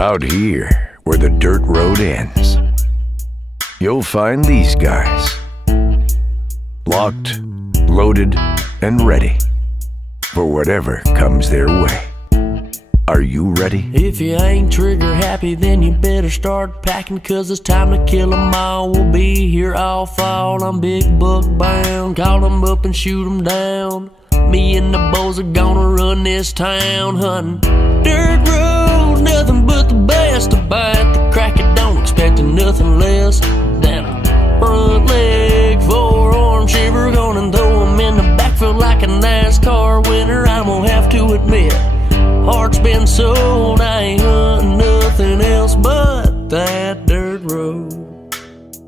Out here, where the dirt road ends, you'll find these guys. Locked, loaded, and ready for whatever comes their way. Are you ready? If you ain't trigger happy, then you better start packing, 'cause it's time to kill 'em all. We'll be here all fall. I'm big buck bound. Call 'em up and shoot 'em down. Me and the boys are gonna run this town hunting dirt roads, nothing but the best. To bite the crack, it don't expecting nothing less than a front leg, forearm shiver, gonna throw 'em in the backfield like a NASCAR winner. I'm gonna have to admit, heart's been sold. I ain't hunting nothing else but that dirt road.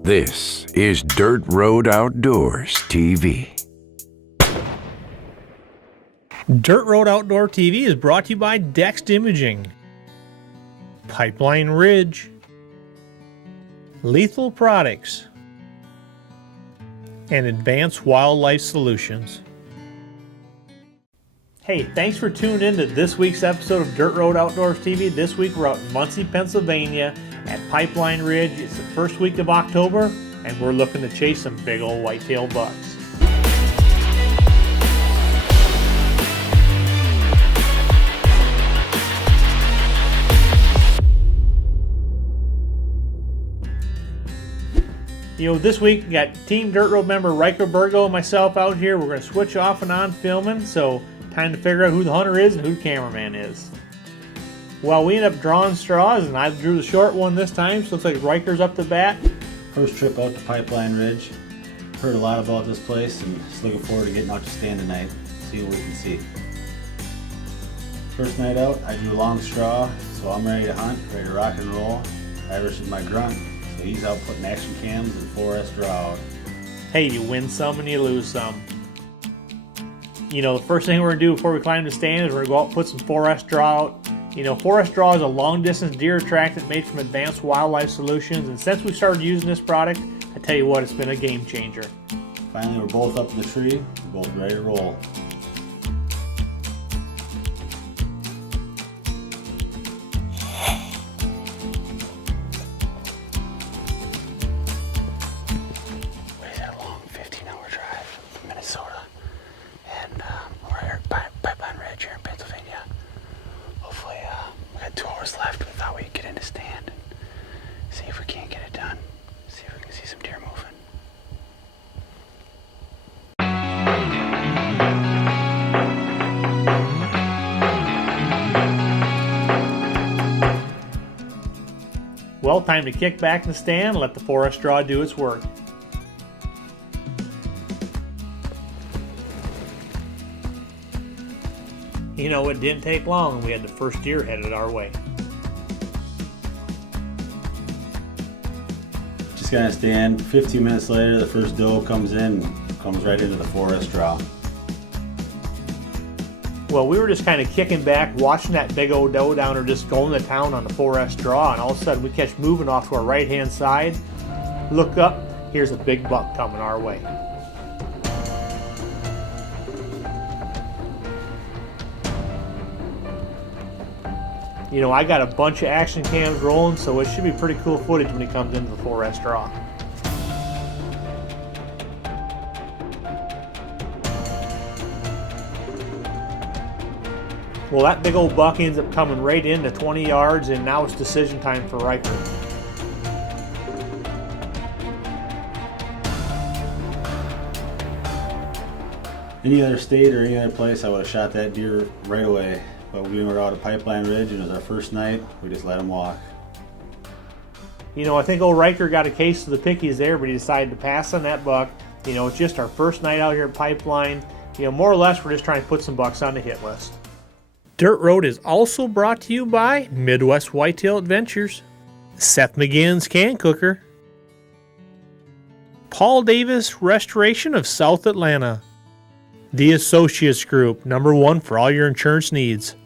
This is Dirt Road Outdoors TV. Dirt Road Outdoor TV is brought to you by Dext Imaging, Pipeline Ridge, Lethal Products, and Advanced Wildlife Solutions. Hey, thanks for tuning in to this week's episode of Dirt Road Outdoors TV. This week we're out in Muncie, Pennsylvania at Pipeline Ridge. It's the first week of October, and we're looking to chase some big old whitetail bucks. This week we got Team Dirt Road member Riker Burgo and myself out here. We're going to switch off and on filming, so time to figure out who the hunter is and who the cameraman is. Well, we ended up drawing straws, and I drew the short one this time, so it looks like Riker's up to bat. First trip out to Pipeline Ridge. Heard a lot about this place and just looking forward to getting out to stand tonight, see what we can see. First night out, I drew a long straw, so I'm ready to hunt, ready to rock and roll. Irish is my grunt, so he's out putting action cams and 4S draw out. Hey, you win some and you lose some. The first thing we're going to do before we climb the stand is we're going to go out and put some 4S draw out. 4S draw is a long-distance deer attractant made from Advanced Wildlife Solutions, and since we started using this product, I tell you what, it's been a game changer. Finally, we're both up in the tree, we're both ready to roll. Pipeline Ridge here in Pennsylvania. Hopefully, we got 2 hours left. We thought we'd get in to stand and see if we can't get it done. See if we can see some deer moving. Well, time to kick back in the stand and let the 4S draw do its work. It didn't take long and we had the first deer headed our way. Just got to stand. 15 minutes later, the first doe comes in, comes right into the 4S draw. Well, we were just kind of kicking back, watching that big old doe downer just going to town on the 4S draw, and all of a sudden we catch moving off to our right-hand side. Look up, here's a big buck coming our way. I got a bunch of action cams rolling, so it should be pretty cool footage when he comes into the 4S draw. Well, that big old buck ends up coming right into 20 yards, and now it's decision time for Riker. Any other state or any other place, I would have shot that deer right away. But we were out at Pipeline Ridge, and it was our first night. We just let him walk. I think old Riker got a case of the pickies there, but he decided to pass on that buck. It's just our first night out here at Pipeline. More or less, we're just trying to put some bucks on the hit list. Dirt Road is also brought to you by Midwest Whitetail Adventures, Seth McGinn's Can Cooker, Paul Davis Restoration of South Atlanta, The Associates Group, #1 for all your insurance needs.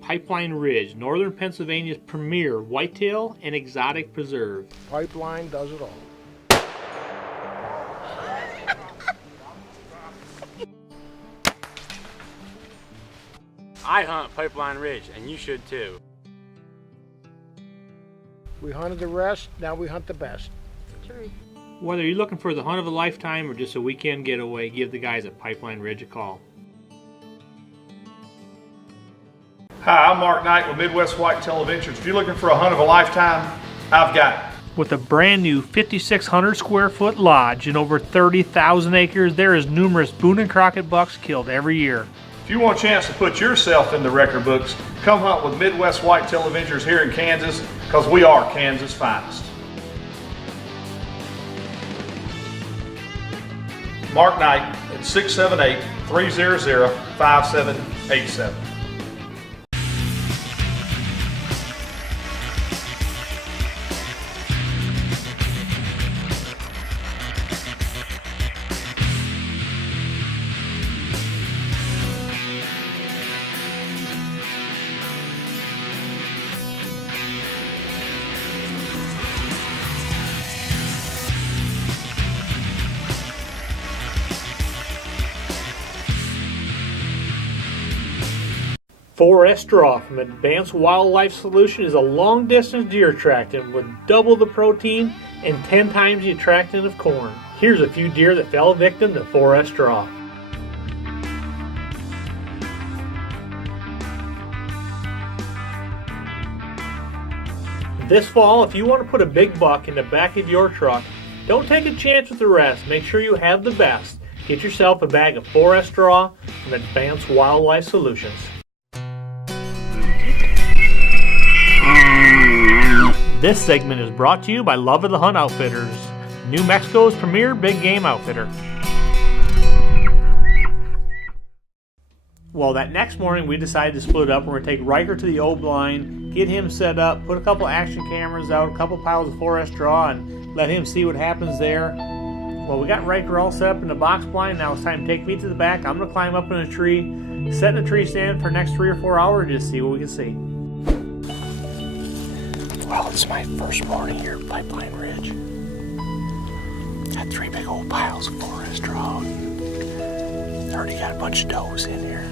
Pipeline Ridge, northern Pennsylvania's premier whitetail and exotic preserve. Pipeline does it all. I hunt Pipeline Ridge, and you should too. We hunted the rest, now we hunt the best. True. Whether you're looking for the hunt of a lifetime or just a weekend getaway, give the guys at Pipeline Ridge a call. Hi, I'm Mark Knight with Midwest Whitetail Adventures. If you're looking for a hunt of a lifetime, I've got it. With a brand new 5,600 square foot lodge and over 30,000 acres, there is numerous Boone and Crockett bucks killed every year. If you want a chance to put yourself in the record books, come hunt with Midwest Whitetail Adventures here in Kansas, because we are Kansas' finest. Mark Knight at 678-300-5787. Forest Draw from Advanced Wildlife Solution is a long-distance deer attractant with double the protein and 10 times the attractant of corn. Here's a few deer that fell victim to Forest Draw. This fall, if you want to put a big buck in the back of your truck, don't take a chance with the rest. Make sure you have the best. Get yourself a bag of Forest Draw from Advanced Wildlife Solutions. This segment is brought to you by Love of the Hunt Outfitters, New Mexico's premier big game outfitter. Well, that next morning we decided to split up. We're going to take Riker to the old blind, get him set up, put a couple action cameras out, a couple piles of Forest Draw, and let him see what happens there. Well, we got Riker all set up in the box blind. Now it's time to take me to the back. I'm going to climb up in a tree, set in a tree stand for the next 3 or 4 hours to just see what we can see. Well, it's my first morning here at Pipeline Ridge. Got 3 big old piles of Forest Draw. Already got a bunch of does in here.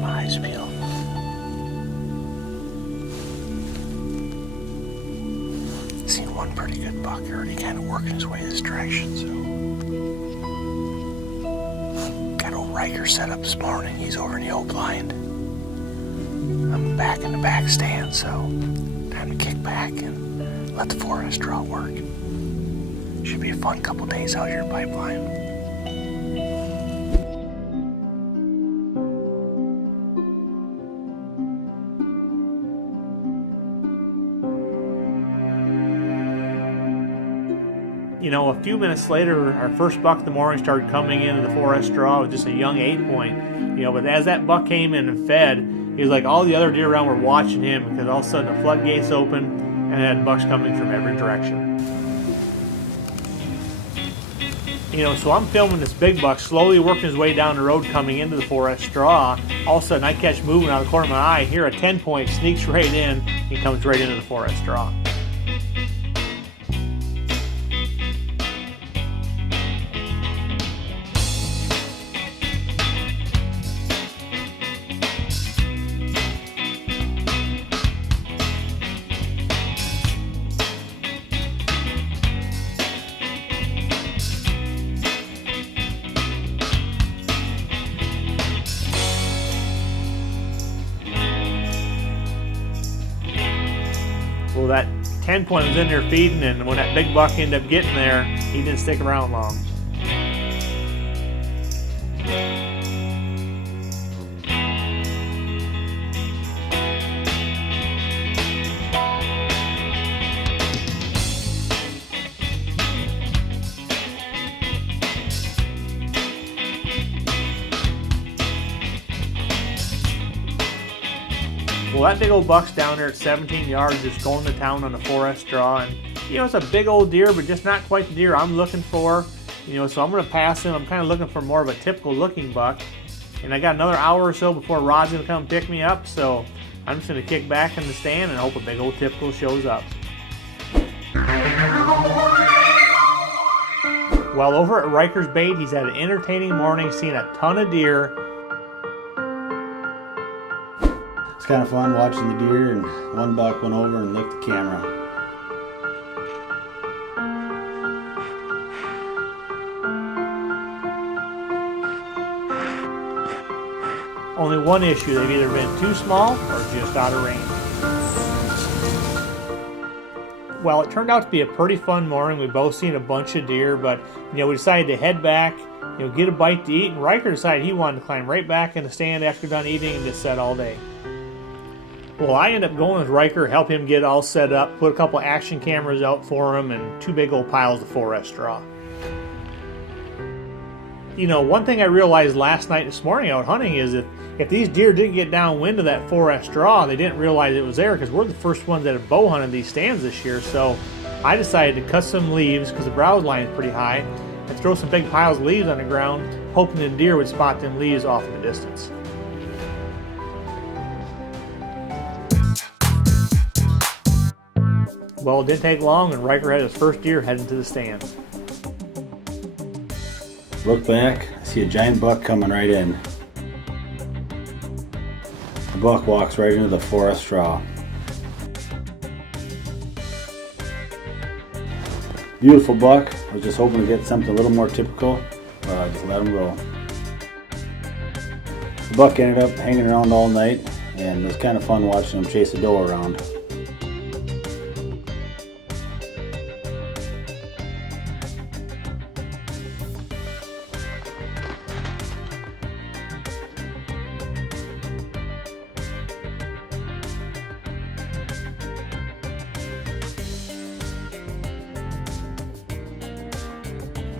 My eyes peeled. Seen one pretty good buck already kind of working his way this direction, so. Got old Riker set up this morning. He's over in the old blind. I'm back in the back stand, so time to kick back and let the Forest Draw work. Should be a fun couple days out here at Pipeline. You know, a few minutes later, our first buck of the morning started coming into the Forest Draw with just a young 8-point. You know, but as that buck came in and fed, he was like all the other deer around were watching him, because all of a sudden the floodgates opened and it had bucks coming from every direction. You know, so I'm filming this big buck slowly working his way down the road coming into the Forest Draw. All of a sudden I catch moving out of the corner of my eye, hear a 10-point, sneaks right in, he comes right into the Forest Draw. Well, that 10-point was in there feeding, and when that big buck ended up getting there, he didn't stick around long. Well, that big old buck's down there at 17 yards, just going to town on the Forest Draw. And, you know, it's a big old deer, but just not quite the deer I'm looking for. You know, so I'm going to pass him. I'm kind of looking for more of a typical looking buck. And I got another hour or so before Rod's going to come pick me up. So I'm just going to kick back in the stand and hope a big old typical shows up. Well, over at Riker's Bait, he's had an entertaining morning, seeing a ton of deer. It's kind of fun watching the deer, and one buck went over and licked the camera. Only one issue, they've either been too small or just out of range. Well, it turned out to be a pretty fun morning. We both seen a bunch of deer, but we decided to head back, get a bite to eat, and Riker decided he wanted to climb right back in the stand after done eating and just set all day. Well, I ended up going with Riker, help him get all set up, put a couple action cameras out for him, and 2 big old piles of 4S straw. One thing I realized last night and this morning out hunting is if these deer didn't get downwind of that 4S straw, they didn't realize it was there, because we're the first ones that have bow hunted these stands this year. So I decided to cut some leaves, because the browse line is pretty high, and throw some big piles of leaves on the ground, hoping the deer would spot them leaves off in the distance. Well, it didn't take long, and Riker had his first deer heading to the stands. Look back, I see a giant buck coming right in. The buck walks right into the 4S straw. Beautiful buck. I was just hoping to get something a little more typical, but I just let him go. The buck ended up hanging around all night, and it was kind of fun watching him chase a doe around.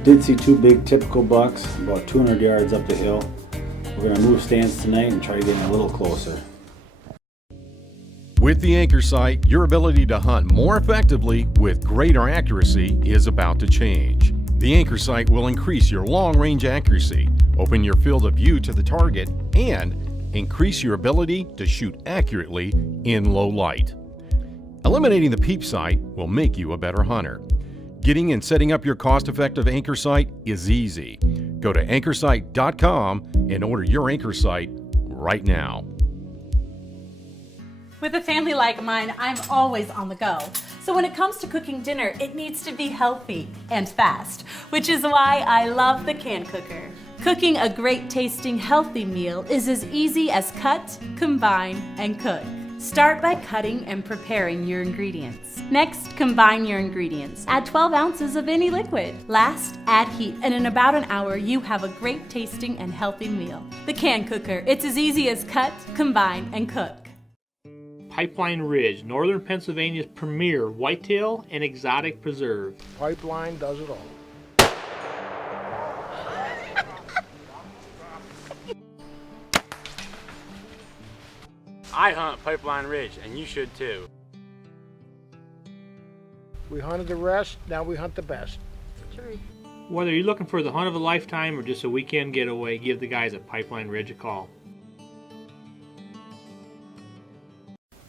Did see 2 big typical bucks about 200 yards up the hill. We're going to move stands tonight and try to get in a little closer. With the Anchor Sight, your ability to hunt more effectively with greater accuracy is about to change. The Anchor Sight will increase your long-range accuracy, open your field of view to the target, and increase your ability to shoot accurately in low light. Eliminating the peep sight will make you a better hunter. Getting and setting up your cost-effective Anchor Sight is easy. Go to anchorsight.com and order your Anchor Sight right now. With a family like mine, I'm always on the go. So when it comes to cooking dinner, it needs to be healthy and fast, which is why I love the Can Cooker. Cooking a great tasting, healthy meal is as easy as cut, combine, and cook. Start by cutting and preparing your ingredients. Next, combine your ingredients. Add 12 ounces of any liquid. Last, add heat, and in about an hour, you have a great tasting and healthy meal. The Can Cooker. It's as easy as cut, combine, and cook. Pipeline Ridge, northern Pennsylvania's premier whitetail and exotic preserve. Pipeline does it all. I hunt Pipeline Ridge, and you should too. We hunted the rest, now we hunt the best. Whether you're looking for the hunt of a lifetime or just a weekend getaway, give the guys at Pipeline Ridge a call.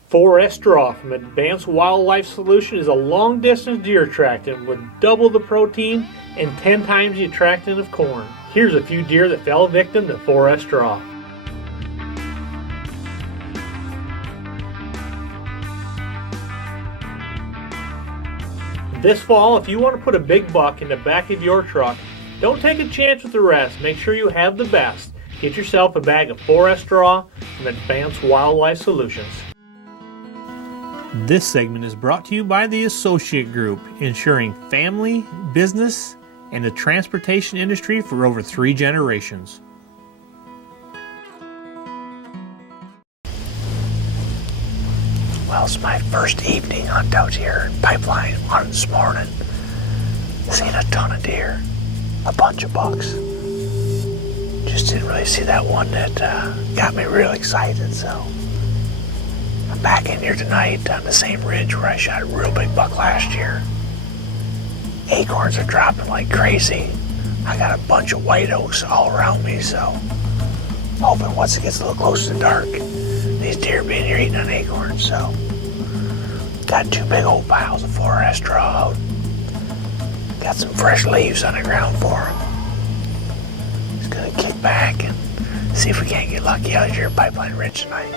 4S Straw from Advanced Wildlife Solution is a long-distance deer attractant with double the protein and 10 times the attractant of corn. Here's a few deer that fell victim to 4S Straw. This fall, if you want to put a big buck in the back of your truck, don't take a chance with the rest. Make sure you have the best. Get yourself a bag of 4S Straw from Advanced Wildlife Solutions. This segment is brought to you by the Associate Group, ensuring family, business, and the transportation industry for over 3 generations. Well, it's my first evening hunt out here in Pipeline hunting this morning. Seen a ton of deer, a bunch of bucks. Just didn't really see that one that got me real excited, so I'm back in here tonight on the same ridge where I shot a real big buck last year. Acorns are dropping like crazy. I got a bunch of white oaks all around me, so I'm hoping once it gets a little closer to dark, these deer being here eating on acorns, so got 2 big old piles of 4S straw out. Got some fresh leaves on the ground for them. Just gonna kick back and see if we can't get lucky out here at Pipeline Ridge tonight.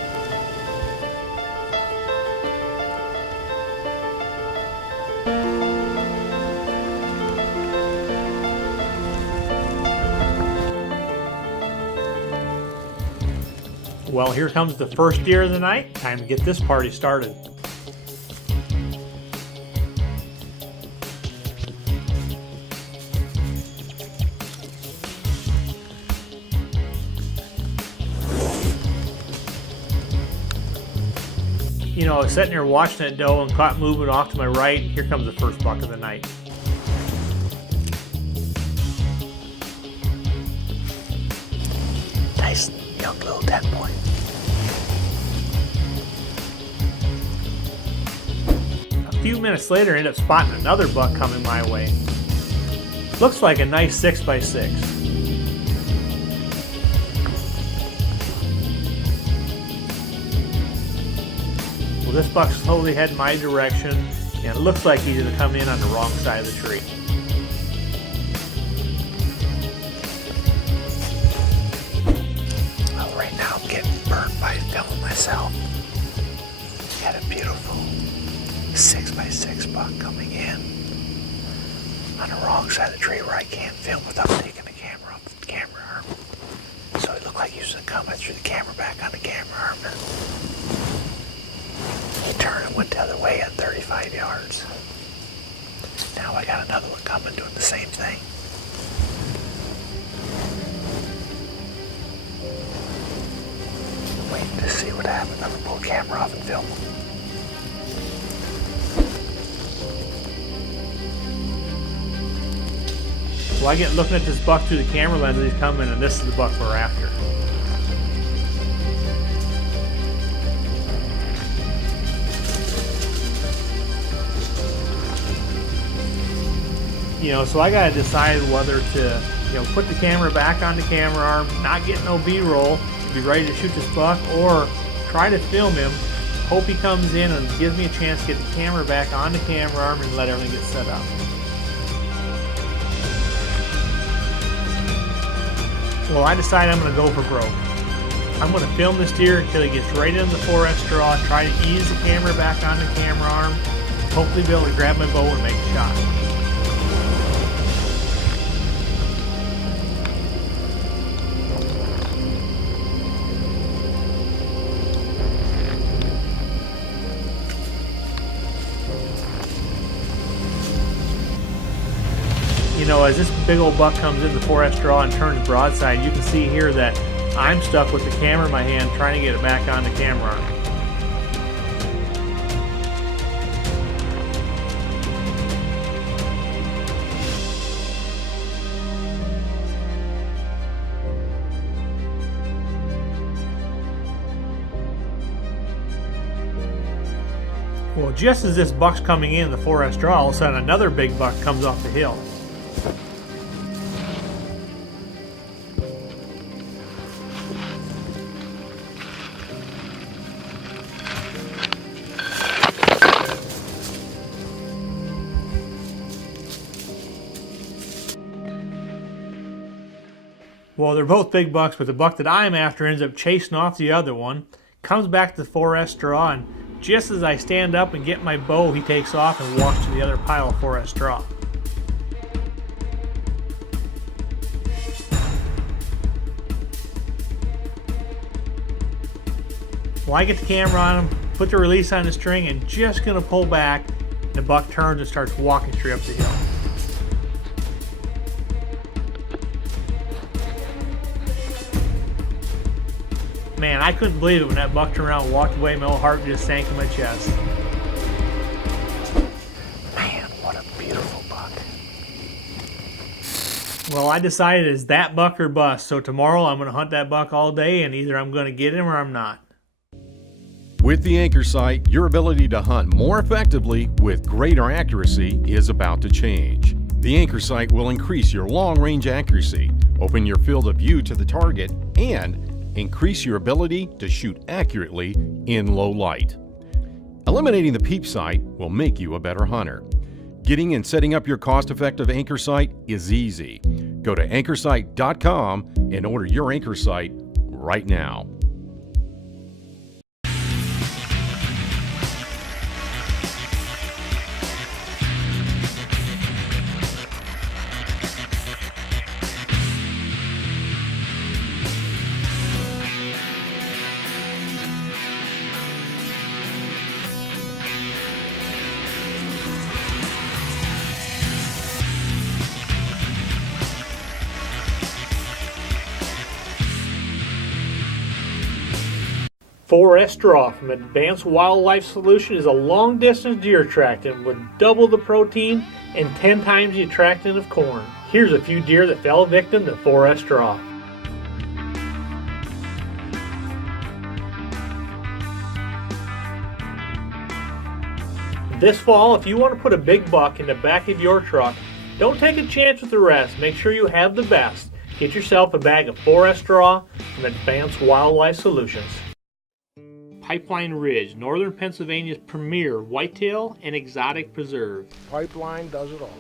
Well, here comes the first deer of the night. Time to get this party started. You know, I was sitting here watching that doe and caught moving off to my right. Here comes the first buck of the night. Nice young little 10-point. A few minutes later, I ended up spotting another buck coming my way. Looks like a nice 6x6. Well, this buck's slowly heading my direction, and it looks like he's going to come in on the wrong side of the tree. Well, right now I'm getting burnt by filming myself. Got a beautiful 6x6 buck coming in on the wrong side of the tree where I can't film without taking the camera off the camera arm. So it looked like he was coming through the camera back on the camera arm. He turned and went the other way at 35 yards. Now I got another one coming doing the same thing. Waiting to see what happens. I'm gonna pull the camera off and film. Well, I get looking at this buck through the camera lens as he's coming, and this is the buck we're after. You know, so I gotta decide whether to, put the camera back on the camera arm, not get no B-roll, be ready to shoot this buck, or try to film him, hope he comes in and gives me a chance to get the camera back on the camera arm and let everything get set up. Well, I decide I'm gonna go for broke. I'm gonna film this deer until he gets right into the 4S draw, try to ease the camera back on the camera arm, hopefully be able to grab my bow and make a shot. You know, as this big old buck comes in the 4S draw and turns broadside, you can see here that I'm stuck with the camera in my hand trying to get it back on the camera arm. Well, just as this buck's coming in the 4S draw, all of a sudden another big buck comes off the hill. Well, they're both big bucks, but the buck that I'm after ends up chasing off the other one, comes back to the 4S draw, and just as I stand up and get my bow, he takes off and walks to the other pile of 4S draw. Well, I get the camera on him, put the release on the string, and just gonna pull back. The buck turns and starts walking straight up the hill. Man, I couldn't believe it when that buck turned around and walked away. My old heart just sank in my chest. Man, what a beautiful buck. Well, I decided it's that buck or bust. So tomorrow I'm going to hunt that buck all day, and either I'm going to get him or I'm not. With the Anchor Sight, your ability to hunt more effectively with greater accuracy is about to change. The Anchor Sight will increase your long-range accuracy, open your field of view to the target, and increase your ability to shoot accurately in low light. Eliminating the peep sight will make you a better hunter. Getting and setting up your cost-effective Anchor Sight is easy. Go to anchorsight.com and order your Anchor Sight right now. 4S Draw from Advanced Wildlife Solution is a long-distance deer attractant with double the protein and 10 times the attractant of corn. Here's a few deer that fell victim to 4S Draw. This fall, if you want to put a big buck in the back of your truck, don't take a chance with the rest. Make sure you have the best. Get yourself a bag of 4S Draw from Advanced Wildlife Solutions. Pipeline Ridge, Northern Pennsylvania's premier whitetail and exotic preserve. Pipeline does it all.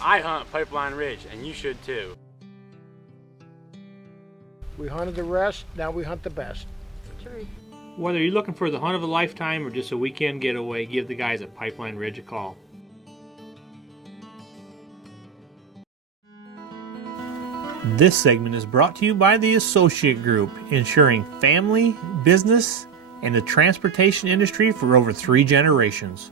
I hunt Pipeline Ridge, and you should too. We hunted the rest, now we hunt the best. Whether you're looking for the hunt of a lifetime or just a weekend getaway, give the guys at Pipeline Ridge a call. This segment is brought to you by the Associate Group, ensuring family, business, and the transportation industry for over 3 generations.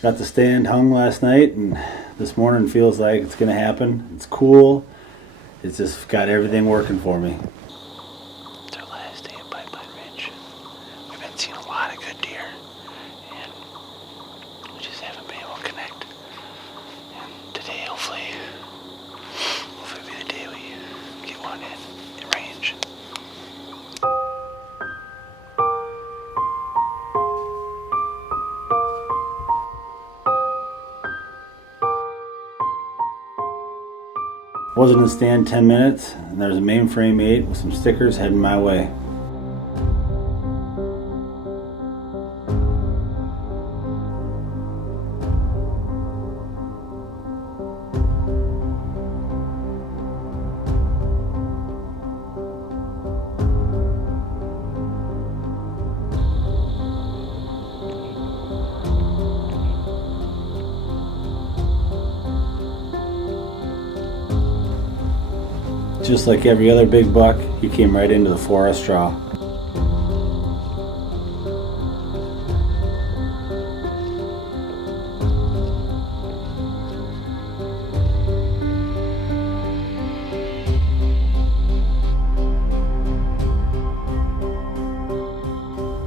Got the stand hung last night, and this morning feels like it's going to happen. It's cool. It's just got everything working for me. It's our last day at Pipeline Ridge. We've been seeing a lot of good deer, and we just haven't been able to connect. And today, hopefully be the day we get one in range. Wasn't in the stand 10 minutes, and there's a mainframe 8 with some stickers heading my way. Just like every other big buck, he came right into the 4S Draw.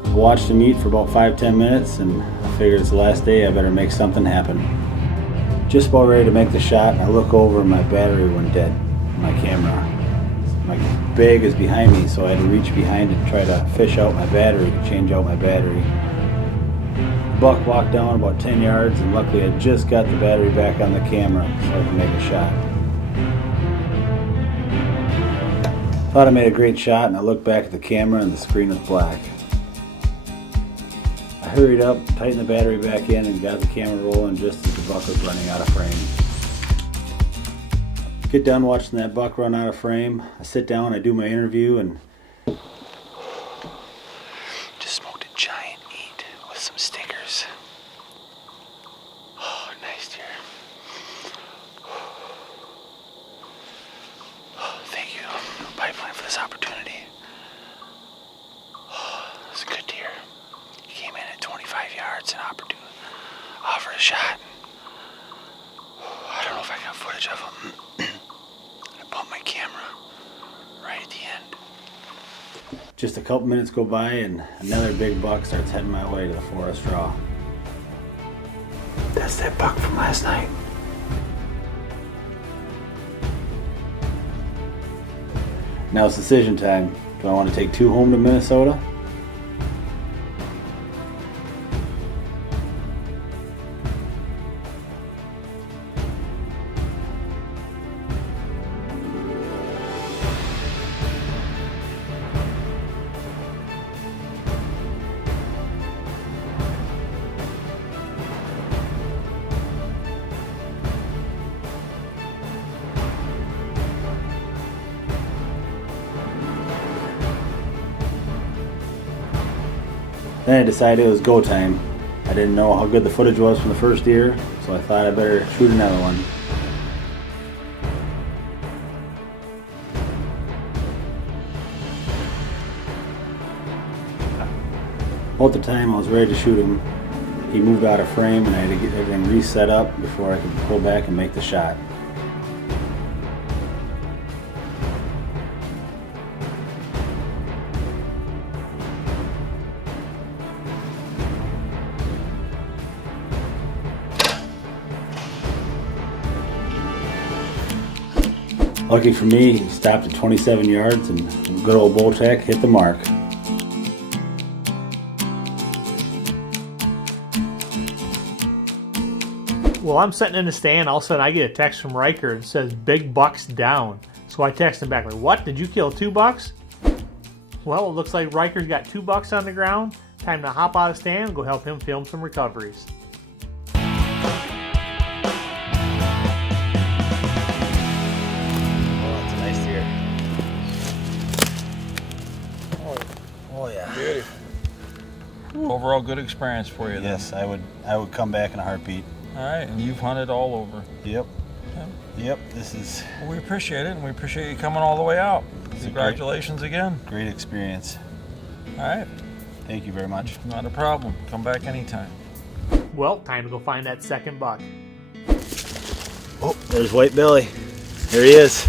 I watched him eat for about 5-10 minutes, and I figured it's the last day, I better make something happen. Just about ready to make the shot, and I look over and my battery went dead. My camera. My bag is behind me, so I had to reach behind it and try to fish out my battery, to change out my battery. The buck walked down about 10 yards, and luckily I just got the battery back on the camera so I could make a shot. Thought I made a great shot, and I looked back at the camera and the screen was black. I hurried up, tightened the battery back in, and got the camera rolling just as the buck was running out of frame. Get done watching that buck run out of frame. I sit down, I do my interview, and Just smoked a giant meat with some stickers. Oh, nice deer. Oh, thank you, Pipeline, for this opportunity. Oh, it was a good deer. He came in at 25 yards and offered a shot. I don't know if I got footage of him. I bumped my camera right at the end. just a couple minutes go by and another big buck starts heading my way to the 4S Draw. That's that buck from last night. Now it's decision time. Do I want to take 2 home to Minnesota? Then I decided it was go time. I didn't know how good the footage was from the first deer, so I thought I better shoot another one. About the time I was ready to shoot him, he moved out of frame and I had to get everything reset up before I could pull back and make the shot. Lucky for me, he stopped at 27 yards and good old Bowtech hit the mark. Well, I'm sitting in the stand, all of a sudden I get a text from Riker that says big bucks down. So I text him back like, what, did you kill 2 bucks? Well, it looks like Riker's got 2 bucks on the ground. Time to hop out of the stand and go help him film some recoveries. Oh yeah. Beautiful. Overall good experience for you then. Yes, I would come back in a heartbeat. All right, and you've hunted all over. Yep. Yeah. Yep, this is Well, we appreciate it, and we appreciate you coming all the way out. Congratulations again. great experience. All right, Thank you very much. not a problem. Come back anytime. Well, time to go find that second buck. Oh, there's White Billy. There he is.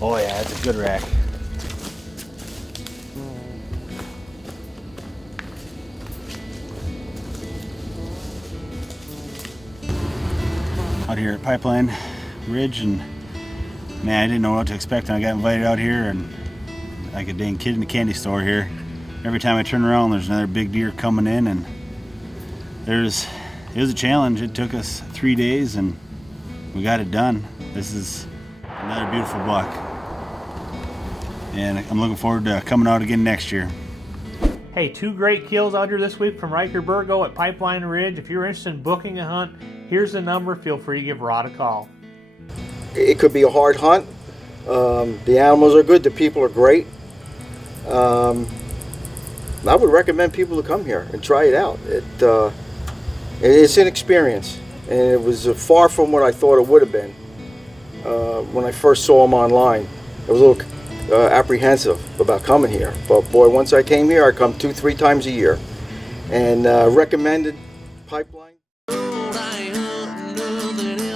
Oh yeah, that's a good rack. Out here at Pipeline Ridge, and man, I didn't know what to expect when I got invited out here, and like a dang kid in a candy store here. Every time I turn around, there's another big deer coming in, and it was a challenge. It took us 3 days, and we got it done. This is another beautiful buck, and I'm looking forward to coming out again next year. Hey, 2 great kills out here this week from Riker Burgo at Pipeline Ridge. If you're interested in booking a hunt, here's the number. Feel free to give Rod a call. It could be a hard hunt. The animals are good. The people are great. I would recommend people to come here and try it out. It's an experience, and it was far from what I thought it would have been when I first saw them online. I was a little apprehensive about coming here, but boy, once I came here, I come 2-3 times a year, and recommended Pipeline. I ain't hunting nothing else.